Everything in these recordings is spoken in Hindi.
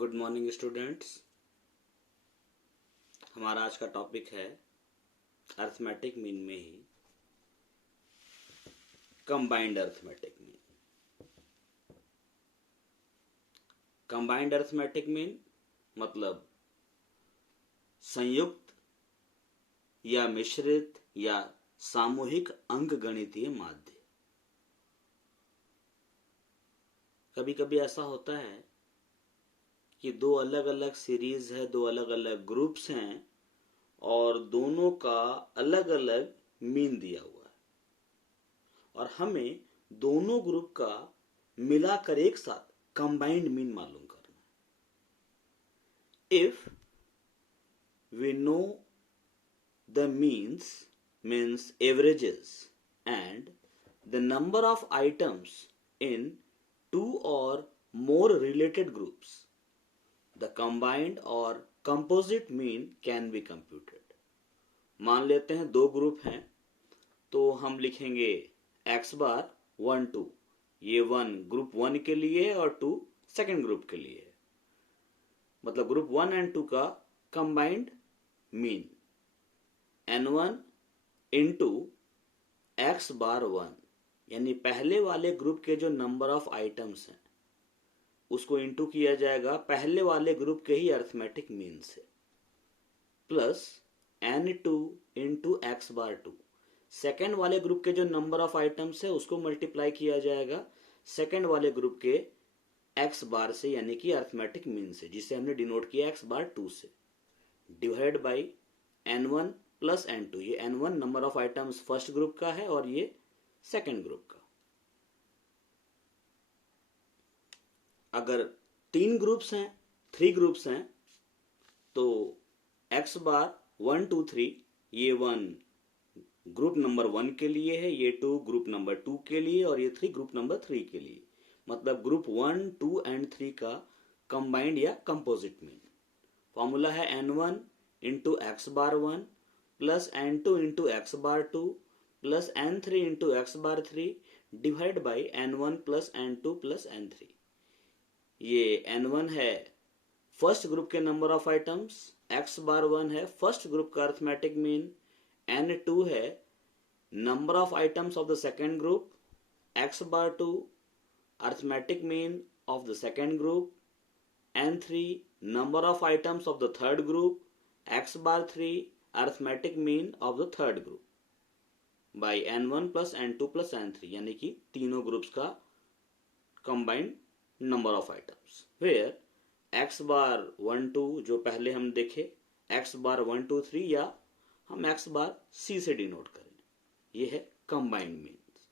Good morning students. हमारा आज का टॉपिक है अर्थमेटिक मीन में ही combined arithmetic mean. Combined arithmetic mean मतलब संयुक्त या मिश्रित या सामूहिक अंकगणितीय माध्य। कभी कभी ऐसा होता है कि दो अलग अलग सीरीज है, दो अलग अलग ग्रुप्स हैं और दोनों का अलग अलग मीन दिया हुआ है और हमें दोनों ग्रुप का मिलाकर एक साथ कंबाइंड मीन मालूम करना है। If we know the means averages and the number of items in two or more related groups, the combined or composite mean can be computed. मान लेते हैं दो ग्रुप हैं तो हम लिखेंगे x बार 1 2, ये 1 ग्रुप 1 के लिए और 2 सेकेंड ग्रुप के लिए, मतलब ग्रुप 1 एंड 2 का combined mean n1 into x bar 1, यानी पहले वाले ग्रुप के जो नंबर ऑफ आइटम्स हैं उसको इंटू किया जाएगा पहले वाले ग्रुप के ही अर्थमेटिक मीन से, प्लस n2 इंटू एक्स बार 2, सेकेंड वाले ग्रुप के जो नंबर ऑफ आइटम्स है उसको मल्टीप्लाई किया जाएगा सेकेंड वाले ग्रुप के एक्स बार से, यानी कि अर्थमेटिक मीन से, जिसे हमने डिनोट किया एक्स बार 2 से, divide by n1 plus n2। ये n1 number of items first group का है और ये सेकेंड ग्रुप का। अगर 3 ग्रुप्स हैं, 3 ग्रुप्स हैं, तो x बार 1 2 3, ये 1 ग्रुप नंबर 1 के लिए है, ये 2 ग्रुप नंबर 2 के लिए और ये 3 ग्रुप नंबर 3 के लिए, मतलब ग्रुप 1 2 एंड 3 का कंबाइंड या कंपोजिट मीन। फॉर्मूला है n1 into x bar 1 plus n2 into x bar 2 plus n3 into x bar 3 divide by n1 plus n2 plus n3। ये n1 है फर्स्ट ग्रुप के number of items, x bar 1 है फर्स्ट ग्रुप का अर्थमेटिक मीन, n2 है number of items of the second group, x bar 2 arithmetic mean of the second group, n3 number of items of the third group, x bar 3 arithmetic mean of the third group by n1 plus n2 plus n3, यानी कि तीनों ग्रुप्स का combined number of items, where x bar 1 2 जो पहले हम देखे x बार 1 2 3 या हम x बार c से डिनोट करें, ये है combined means.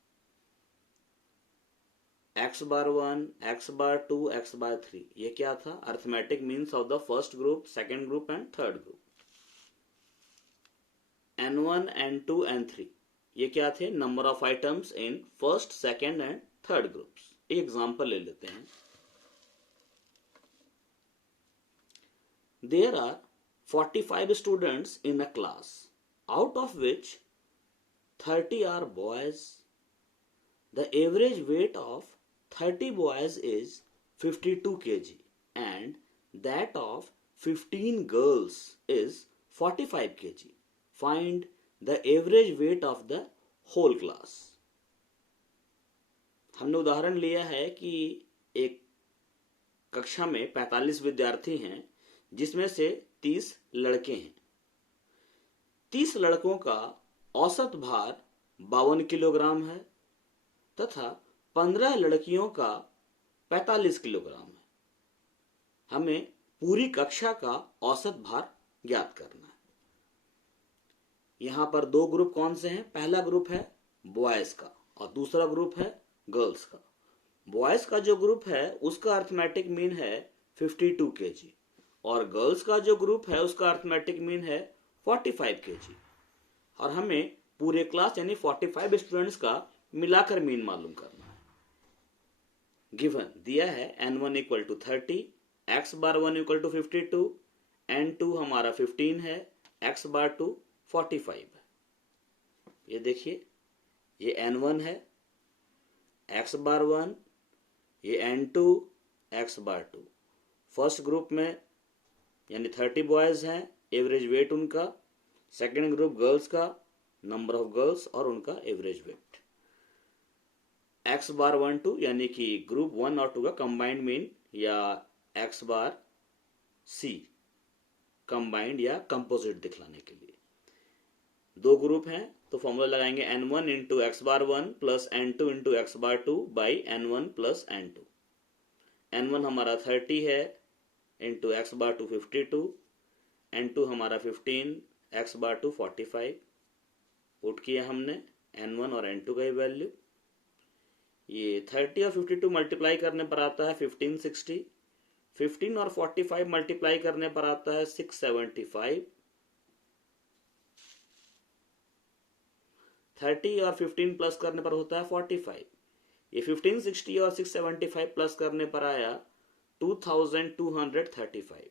x bar 1, x bar 2, x bar 3, ये क्या था? Arithmetic means of the first group, second group and third group. n1 n2 n3, ये क्या थे? Number of items in first second and third groups. एक एग्जांपल ले लेते हैं। There are 45 students in a class, out of which 30 are boys. The average weight of 30 boys is 52 kg and that of 15 girls is 45 kg. Find the average weight of the whole class. हमने उदाहरण लिया है कि एक कक्षा में 45 विद्यार्थी हैं जिसमें से 30 लड़के हैं। 30 लड़कों का औसत भार 52 किलोग्राम है तथा 15 लड़कियों का 45 किलोग्राम है। हमें पूरी कक्षा का औसत भार ज्ञात करना है। यहां पर दो ग्रुप कौन से हैं? पहला ग्रुप है बॉयज का और दूसरा ग्रुप है गर्ल्स का। बॉयज का जो ग्रुप है उसका अर्थमेटिक मीन है 52 kg और गर्ल्स का जो ग्रुप है उसका अर्थमेटिक मीन है 45 kg, और हमें पूरे क्लास यानी 45 स्टूडेंट्स का मिलाकर मीन मालूम करना है। गिवन दिया है n1 equal to 30, x bar 1 equal to 52, n2 हमारा 15 है, x बार 2 45 है। ये देखिए, ये n1 है, x बार 1, ये n2 x bar 2, first group में यानी 30 बॉयज हैं, एवरेज वेट उनका। सेकंड ग्रुप गर्ल्स का, नंबर ऑफ गर्ल्स और उनका एवरेज वेट। एक्स बार 1 2 यानी कि ग्रुप 1 और 2 का कंबाइंड मीन या एक्स बार सी कंबाइंड या कंपोजिट दिखलाने के लिए। दो ग्रुप हैं तो फॉर्मूला लगाएंगे n1 into x bar 1 plus n2 into x bar 2 by n1 plus n2। n1 हमारा 30 है इंटू एक्स बार 2 52, n2 हमारा 15, एक्स बार 2 45। पुट किया हमने n1 और n2 का ही वैल्यू। ये 30 और 52 मल्टीप्लाई करने पर आता है 1560। 15 और 45 मल्टीप्लाई करने पर आता है 675। 30 और 15 प्लस करने पर होता है 45। ये 1560 और 675 प्लस करने पर आया 2235।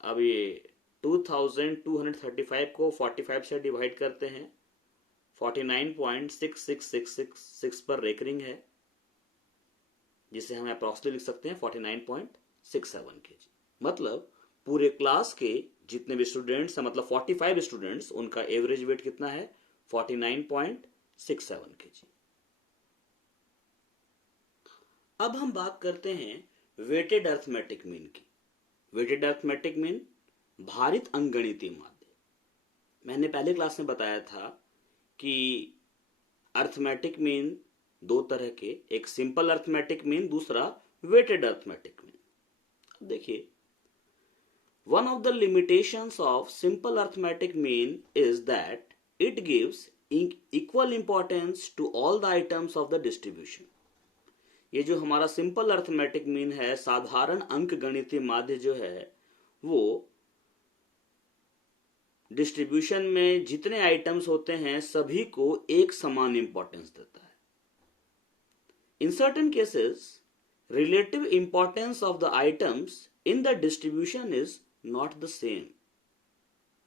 अब ये 2235 को 45 से डिवाइड करते हैं, 49.6666 पर रेकरिंग है, जिसे हम अप्रॉक्सिमेटली लिख सकते हैं 49.67 kg। मतलब पूरे क्लास के जितने भी स्टूडेंट्स हैं, मतलब 45 स्टूडेंट्स, उनका एवरेज वेट कितना है 49.67 kg। अब हम बात करते हैं वेटेड अर्थमेटिक मीन की। वेटेड अर्थमेटिक मीन भारित अंकगणितीय माध्य। मैंने पहले क्लास में बताया था कि अर्थमेटिक मीन दो तरह के, एक सिंपल अर्थमेटिक मीन, दूसरा वेटेड अर्थमेटिक मीन। देखिए, one of the limitations of simple arithmetic mean is that it gives equal importance to all the items of the distribution. ये जो हमारा सिंपल अर्थमेटिक मीन है, साधारण अंक गणितीय माध्य जो है, वो डिस्ट्रीब्यूशन में जितने आइटम्स होते हैं सभी को एक समान इंपॉर्टेंस देता है। In certain cases relative importance of the items in the distribution is not the same.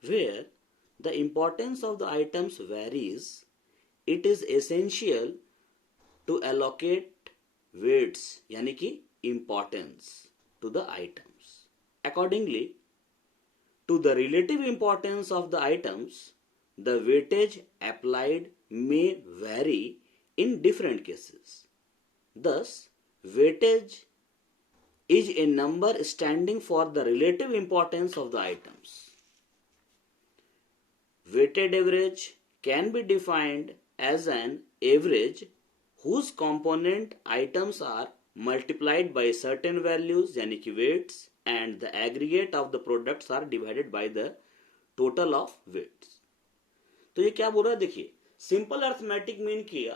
Where the importance of the items varies, it is essential to allocate weights यानी कि importance to the items. Accordingly, to the relative importance of the items, the weightage applied may vary in different cases. Thus, weightage is a number standing for the relative importance of the items. Weighted average can be defined as an average whose component items are multiplied by certain values यानी कि weights, and the aggregate of the products are divided by the total of weights. तो ये क्या बोल रहा है, देखिए, सिंपल अर्थमेटिक मीन किया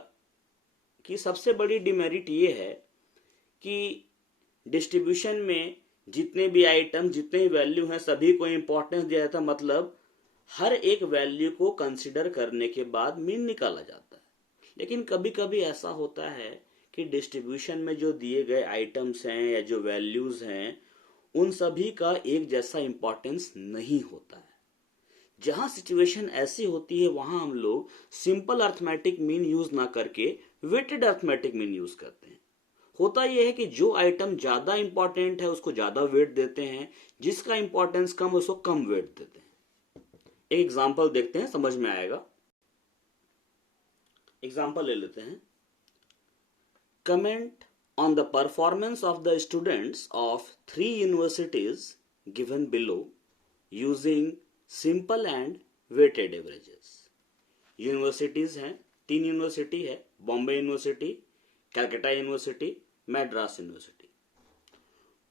कि सबसे बड़ी डिमेरिट ये है कि डिस्ट्रीब्यूशन में जितने भी आइटम, जितने भी वैल्यू हैं, सभी को इंपॉर्टेंस दिया जाता है। मतलब हर एक वैल्यू को कंसिडर करने के बाद मीन निकाला जाता है। लेकिन कभी कभी ऐसा होता है कि डिस्ट्रीब्यूशन में जो दिए गए आइटम्स हैं या जो वैल्यूज हैं, उन सभी का एक जैसा इंपॉर्टेंस नहीं होता है। जहां सिचुएशन ऐसी होती है वहां हम लोग सिंपल अर्थमेटिक मीन यूज ना करके वेटेड अर्थमेटिक मीन यूज करते हैं। होता यह है कि जो आइटम ज्यादा इंपॉर्टेंट है उसको ज्यादा वेट देते हैं, जिसका इंपॉर्टेंस कम है उसको कम वेट देते हैं। एक एग्जांपल देखते हैं, समझ में आएगा। एग्जांपल ले लेते हैं। Comment on the performance of the students of 3 universities given below using simple and weighted averages. Universities हैं, 3 यूनिवर्सिटी है, Bombay university, Calcutta university, Madras university.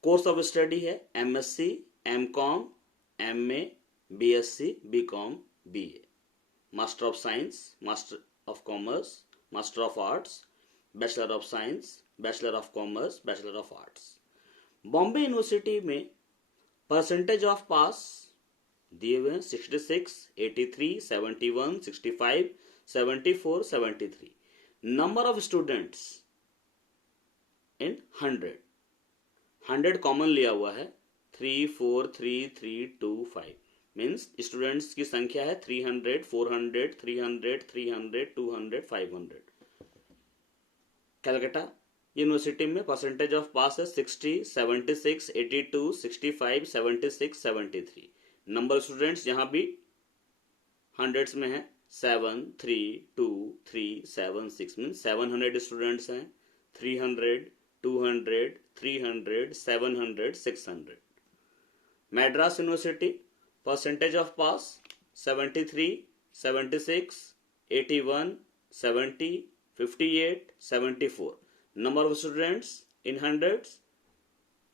Course of study है MSc, MCom, MA, BSc, BCom, BA, master of science, master of commerce, master of arts, bachelor of science, bachelor of commerce, bachelor of arts. Bombay university में परसेंटेज ऑफ पास दिए हुए हैं 66, 83, 71, 65, 74, 73। Number of students in 100 common लिया हुआ है, 3, 4, 3, 3, 2, 5। मीन्स स्टूडेंट्स की संख्या है 300, 400, 300, 300, 200, 500। कलकत्ता यूनिवर्सिटी में परसेंटेज ऑफ पास है 60, 76, 82, 65, 76, 73। नंबर स्टूडेंट्स यहाँ भी हंड्रेड्स में है 7, 3, 2, 3, 7, 6 मीन 700 स्टूडेंट्स हैं। 300, 200, 300, 700, 600। Madras university percentage of pass 73, 76, 81, 70, 58, 74। Number of students in hundreds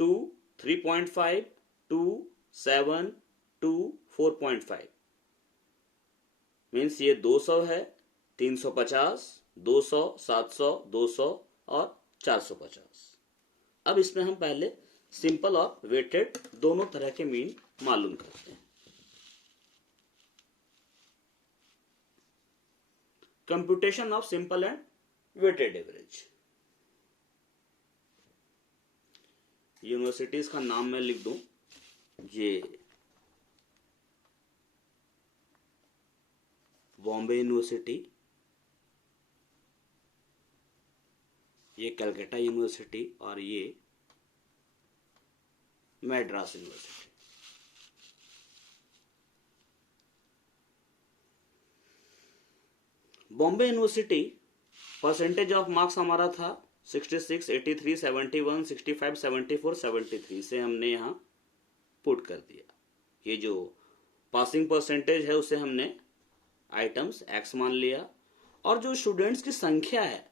2, 3.5, 2, 7, 2, 4.5 means ये 200 है, 350, 200, 700, 200 और 450। अब इसमें हम पहले सिंपल और वेटेड दोनों तरह के मीन मालूम करते हैं। Computation of simple and weighted average. Universities का नाम मैं लिख दूं, ये बॉम्बे यूनिवर्सिटी, ये कलकत्ता यूनिवर्सिटी और ये Madras university. Bombay university percentage of marks हमारा था 66, 83, 71, 65, 74, 73 से हमने यहाँ पुट कर दिया। ये जो पासिंग परसेंटेज है उसे हमने आइटम्स एक्स मान लिया, और जो स्टूडेंट्स की संख्या है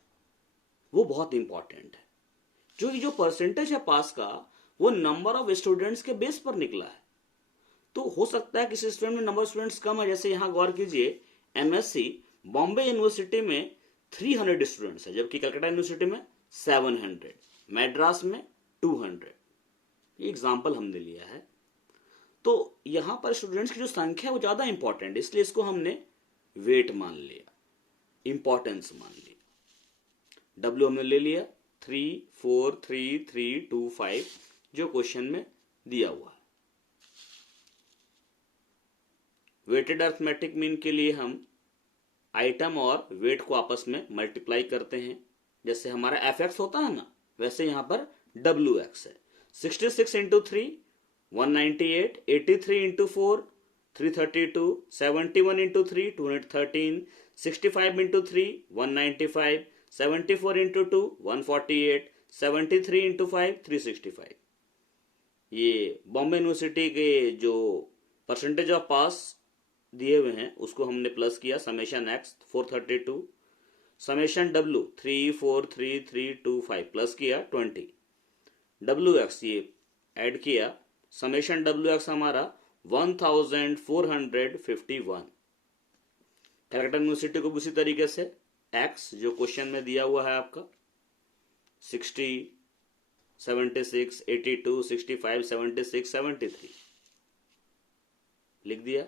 वो बहुत इंपॉर्टेंट है। जो परसेंटेज है पास का वो नंबर ऑफ स्टूडेंट्स के बेस पर निकला है। तो हो सकता है किसी स्टूडेंट में नंबर ऑफ स्टूडेंट्स कम है, जैसे यहां गौर कीजिए एमएससी बॉम्बे यूनिवर्सिटी में 300 स्टूडेंट्स है, जबकि कलकत्ता यूनिवर्सिटी में 700, मैड्रास में 200। ये एग्जाम्पल हमने लिया है। तो यहां पर स्टूडेंट्स की जो संख्या है वो ज्यादा इंपॉर्टेंट है, इसलिए इसको हमने वेट मान लिया, इंपॉर्टेंस मान लिया। डब्ल्यू हमने ले लिया 3, 4, 3, 3, 2, 5 जो क्वेश्चन में दिया हुआ है। वेटेड अर्थमेटिक मीन के लिए हम आइटम और वेट को आपस में मल्टीप्लाई करते हैं। जैसे हमारा एफ एक्स होता है ना, वैसे यहां पर डब्ल्यू एक्स है। 66 into 3 198, 83 into 4 332, 71 into 3 213, 65 into 3 195, 74 into 2 148, 73 into 5 365। ये बॉम्बे यूनिवर्सिटी के जो परसेंटेज ऑफ पास दिए हुए हैं उसको हमने प्लस किया, summation x 432, summation W 343325 plus किया 20, डब्ल्यू एक्स ये ऐड किया, समेशन डब्ल्यू एक्स हमारा 1451। कलकत्ता यूनिवर्सिटी को उसी तरीके से एक्स जो क्वेश्चन में दिया हुआ है आपका 60, 76, 82, 65, 76, 73 लिख दिया।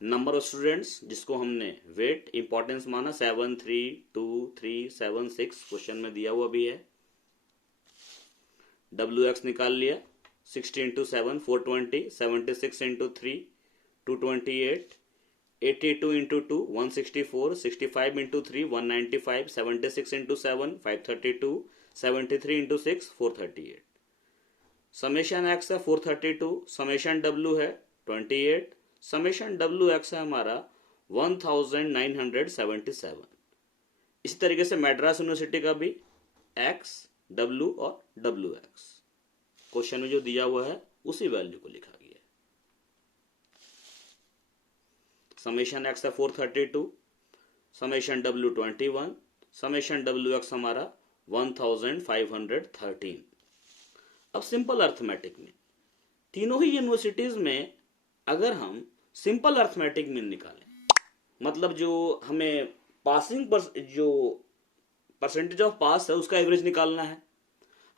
नंबर ऑफ स्टूडेंट्स जिसको हमने वेट इंपॉर्टेंस माना 7, 3, 2, 3, 7, 6 क्वेश्चन में दिया हुआ भी है। डब्ल्यू एक्स निकाल लिया, 60 into 7 420, 76 into 3 228, 82 into 2 164, 65 into 3 195, 76 into 7 532, 73 into 6 438। Summation x है 432, समेशन डब्ल्यू है 28, समेशन डब्ल्यू एक्स है हमारा 1977। इसी तरीके से मैड्रास यूनिवर्सिटी का भी एक्स, डब्ल्यू और डब्ल्यू एक्स क्वेश्चन में जो दिया हुआ है उसी वैल्यू को लिखा गया है। समेशन एक्स है 432, summation W 21, summation W x हमारा 1513। अब सिंपल अर्थमेटिक में तीनों ही यूनिवर्सिटीज में अगर हम सिंपल अर्थमेटिक मीन निकालें, मतलब जो हमें पासिंग पर जो परसेंटेज ऑफ पास है उसका एवरेज निकालना है,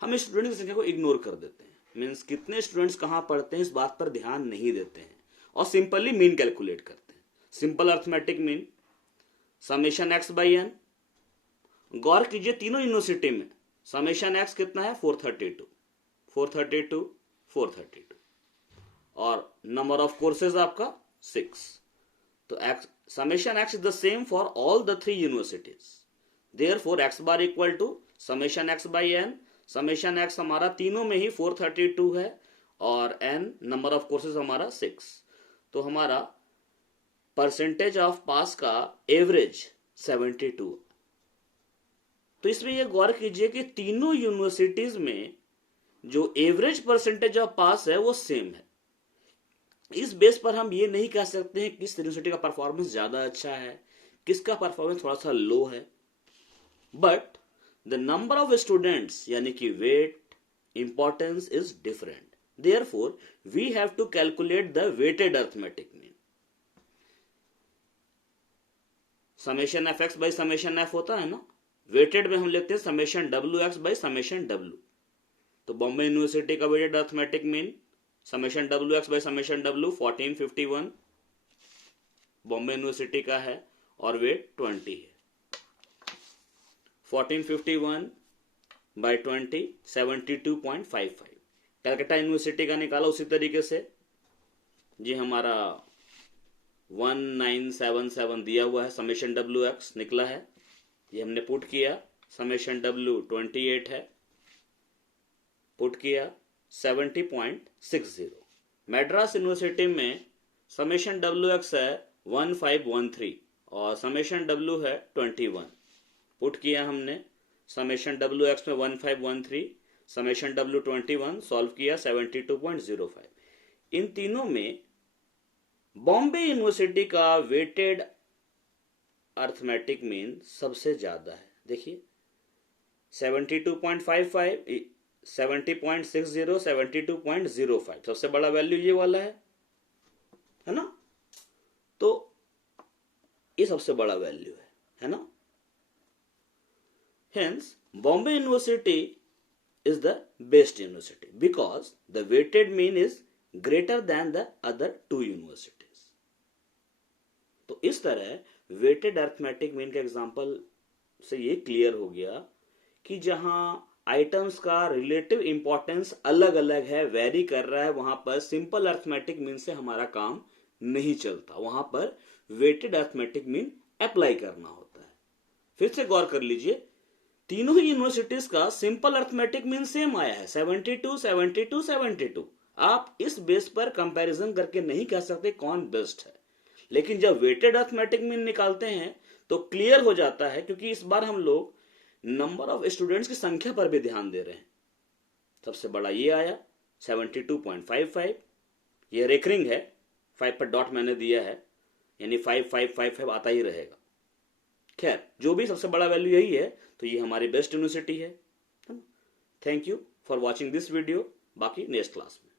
हम स्टूडेंट की संख्या को इग्नोर कर देते हैं। मीन्स कितने स्टूडेंट्स कहां पढ़ते हैं इस बात पर ध्यान नहीं देते हैं और सिंपली मीन कैलकुलेट करते हैं। Simple arithmetic mean summation x by n. गौर कीजिए तीनों यूनिवर्सिटी में समेशन एक्स कितना है 432, 432, 432 और नंबर ऑफ कोर्सेज आपका 6। तो summation x is the same for all the 3 universities, therefore x bar equal to summation x by n, summation x हमारा तीनों में ही 432 है और एन नंबर ऑफ कोर्सेज हमारा 6। तो हमारा परसेंटेज ऑफ पास का एवरेज 72। तो इसमें यह गौर कीजिए कि तीनों यूनिवर्सिटीज में जो एवरेज परसेंटेज ऑफ पास है वो सेम है। इस बेस पर हम ये नहीं कह सकते हैं किस यूनिवर्सिटी का परफॉर्मेंस ज्यादा अच्छा है, किसका परफॉर्मेंस थोड़ा सा लो है, but the number of students यानी कि weight importance is different, therefore we have to calculate the weighted arithmetic mean. Summation F X by summation F होता है ना, वेटेड में हम लिखते हैं summation W X by summation W. तो बॉम्बे यूनिवर्सिटी का weighted arithmetic mean summation W X by summation W 1451 Bombay university का है और वेट 20 है। 1451 बाई 20 72.55। कलकत्ता यूनिवर्सिटी का निकाला उसी तरीके से जी, हमारा 1977 दिया हुआ है, समेशन डब्ल्यू एक्स निकला है, ये हमने पुट किया, समेशन डब्ल्यू 28 है, पुट किया 70.60। मैड्रास यूनिवर्सिटी में समेशन डब्ल्यू एक्स है 1513 और समेशन डब्ल्यू है 21, पुट किया हमने, समेशन डब्ल्यू एक्स में 1513, समेशन डब्ल्यू 21 सॉल्व किया 72.05। इन तीनों में बॉम्बे यूनिवर्सिटी का वेटेड अर्थमेटिक मीन सबसे ज्यादा है। देखिए 72.55, 70.60, 72.05, सबसे बड़ा वैल्यू ये वाला है ना, तो ये सबसे बड़ा वैल्यू है ना। Hence Bombay university is the best university because the weighted mean is greater than the other two universities. तो इस तरह वेटेड अर्थमेटिक मीन का एग्जांपल से ये क्लियर हो गया कि जहां आइटम्स का रिलेटिव इंपॉर्टेंस अलग अलग है, वेरी कर रहा है, वहां पर सिंपल अर्थमेटिक मीन से हमारा काम नहीं चलता, वहां पर वेटेड अर्थमेटिक मीन अप्लाई करना होता है। फिर से गौर कर लीजिए, तीनों ही यूनिवर्सिटीज का सिंपल अर्थमेटिक मीन सेम आया है 72, 72, 72। आप इस बेस पर कंपैरिजन करके नहीं कह सकते कौन बेस्ट है, लेकिन जब वेटेड अर्थमेटिक मीन निकालते हैं तो क्लियर हो जाता है, क्योंकि इस बार हम लोग नंबर ऑफ स्टूडेंट्स की संख्या पर भी ध्यान दे रहे हैं। सबसे बड़ा ये आया 72.55, ये रेकरिंग है, 5 पर डॉट मैंने दिया है, यानी 5555 आता ही रहेगा। खैर जो भी सबसे बड़ा वैल्यू यही है, तो ये हमारी बेस्ट यूनिवर्सिटी है। Thank you for watching this video, बाकी नेक्स्ट क्लास में।